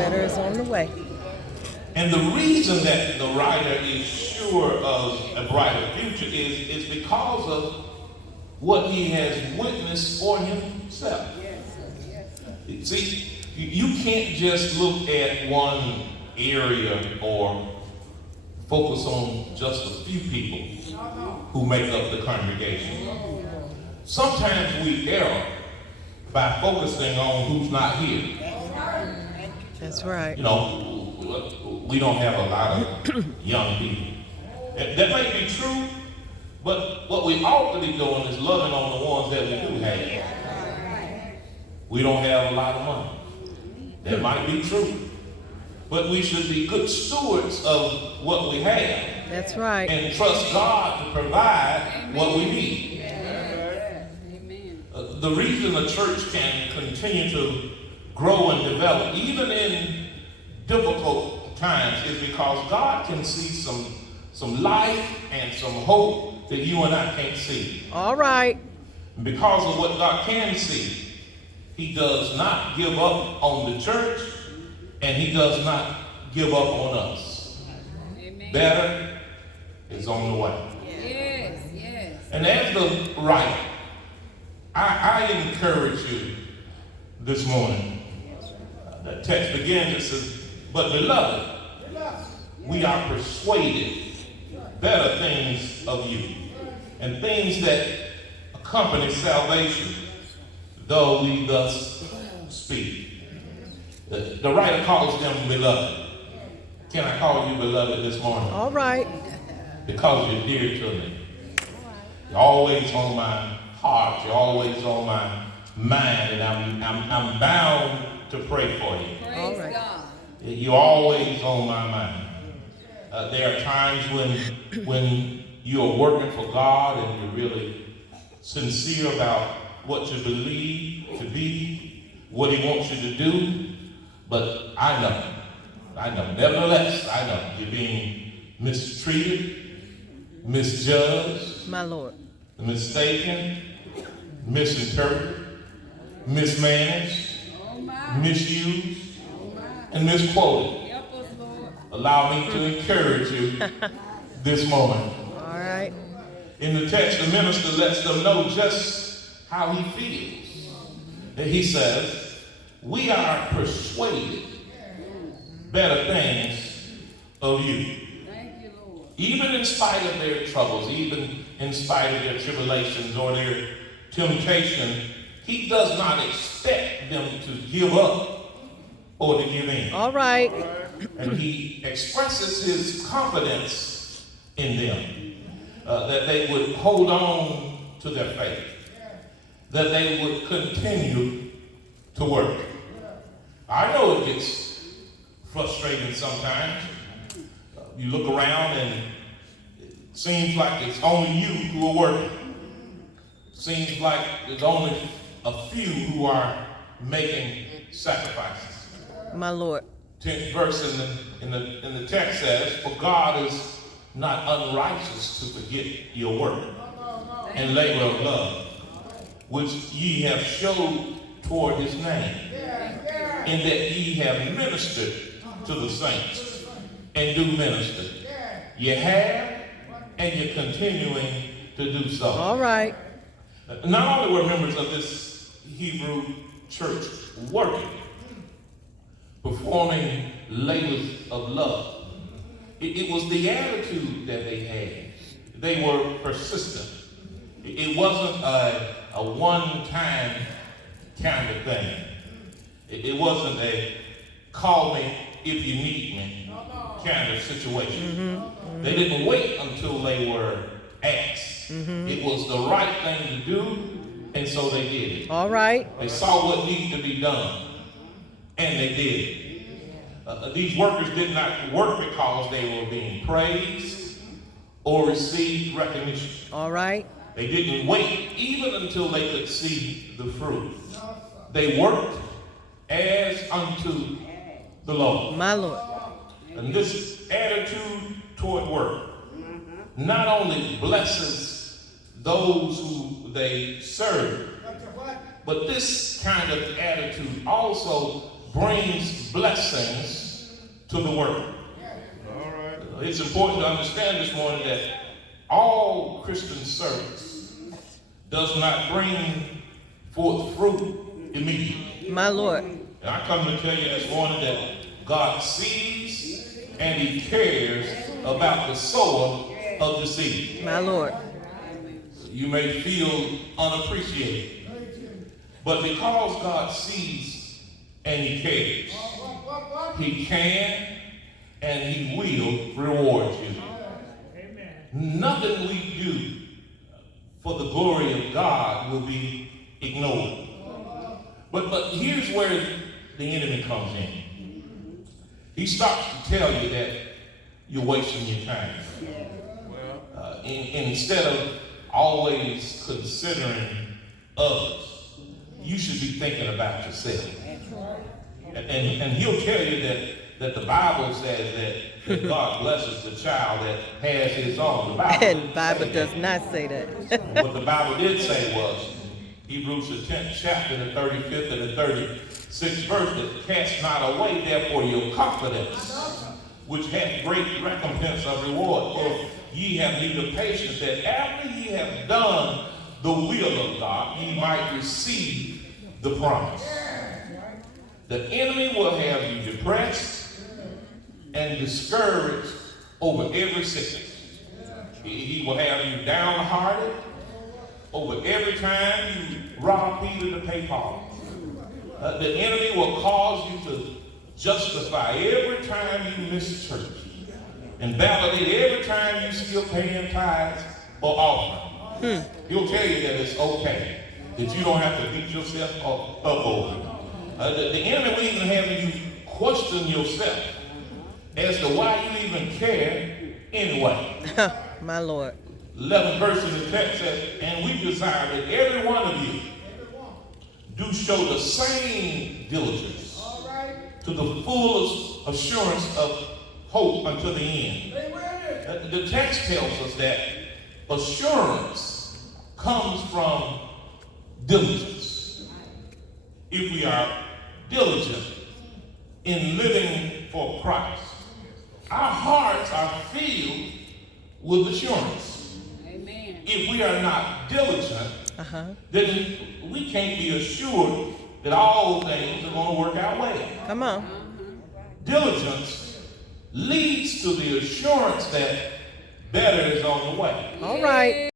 better is on the way. And the reason that the writer is sure of a brighter future is because of what he has witnessed for himself. See, you can't just look at one area or focus on just a few people who make up the congregation. Sometimes we err by focusing on who's not here. That's right. You know, we don't have a lot of young people. That may be true, but what we ought to be doing is loving on the ones that we do have. We don't have a lot of money. That might be true. But we should be good stewards of what we have. That's right. And trust God to provide what we need. The reason the church can continue to grow and develop, even in difficult times, is because God can see some life and some hope that you and I can't see. All right. Because of what God can see, he does not give up on the church, and he does not give up on us. Amen. Better is on the way. Yes, yes. And as the writer, I encourage you this morning. The text begins, it says, "But beloved, we are persuaded better things of you, and things that accompany salvation, though we thus speak." The writer calls them beloved. Can I call you beloved this morning? All right. Because you're dear to me. You're always on my heart. You're always on my mind, and I'm bound to pray for you. Praise God. You're always on my mind. There are times when you are working for God and you're really sincere about what you believe to be, what he wants you to do. But I know, nevertheless, I know you're being mistreated, misjudged, My Lord. mistaken, misinterpreted, mismanaged, misused, and misquoted. Help us, Lord. Allow me to encourage you this morning. All right. In the text, the minister lets them know just how he feels. And he says, "We are persuaded better things of you." Thank you, Lord. Even in spite of their troubles, even in spite of their tribulations or their temptation, he does not expect them to give up or to give in. All right. And he expresses his confidence in them, that they would hold on to their faith, that they would continue to work. I know it gets frustrating sometimes. You look around and it seems like it's only you who are working. Seems like there's only a few who are making sacrifices. My Lord. 10th verse in the text says, "For God is not unrighteous to forget your work and labor of love, which ye have showed toward his name, in that ye have ministered to the saints and do minister." You have, and you're continuing to do so. All right. Not only were members of this Hebrew church working, performing labors of love, it was the attitude that they had. They were persistent. It wasn't a one-time kind of thing. It wasn't a call me if you need me kind of situation. They didn't wait until they were asked. It was the right thing to do, and so they did it. All right. They saw what needed to be done, and they did it. These workers did not work because they were being praised or received recognition. All right. They didn't wait even until they could see the fruit. They worked as unto the Lord. My Lord. And this attitude toward work not only blesses those who they serve, but this kind of attitude also brings blessings to the world. All right. It's important to understand this morning that all Christian service does not bring forth fruit immediately. My Lord. And I come to tell you this morning that God sees and He cares about the sower of the seed. My Lord. You may feel unappreciated, but because God sees and He cares, He can and He will reward you. Nothing we do for the glory of God will be ignored. But here's where the enemy comes in. He starts to tell you that you're wasting your time. Instead of always considering others, you should be thinking about yourself. And he'll tell you that the Bible says that God blesses the child that has his own. The Bible does not say that. What the Bible did say was, Hebrews the 10th chapter, the 35th and the 36th verse, that cast not away therefore your confidence, which hath great recompense of reward. For ye have need of patience, that after ye have done the will of God, ye might receive the promise. The enemy will have you depressed and discouraged over every sickness. He will have you downhearted over every time you rob Peter to pay Paul. The enemy will cause you to justify every time you miss church and validate every time you still paying tithes or offering. He'll tell you that it's okay, that you don't have to beat yourself up over it. The enemy will even have you question yourself as to why you even care anyway. My Lord. 11th verse in the text says, and we desire that every one of you do show the same diligence to the fullest assurance of hope unto the end. The text tells us that assurance comes from diligence. If we are diligent in living for Christ, our hearts are filled with assurance. Amen. If we are not diligent, then we can't be assured that all things are going to work out well. Come on. Diligence leads to the assurance that better is on the way. All right.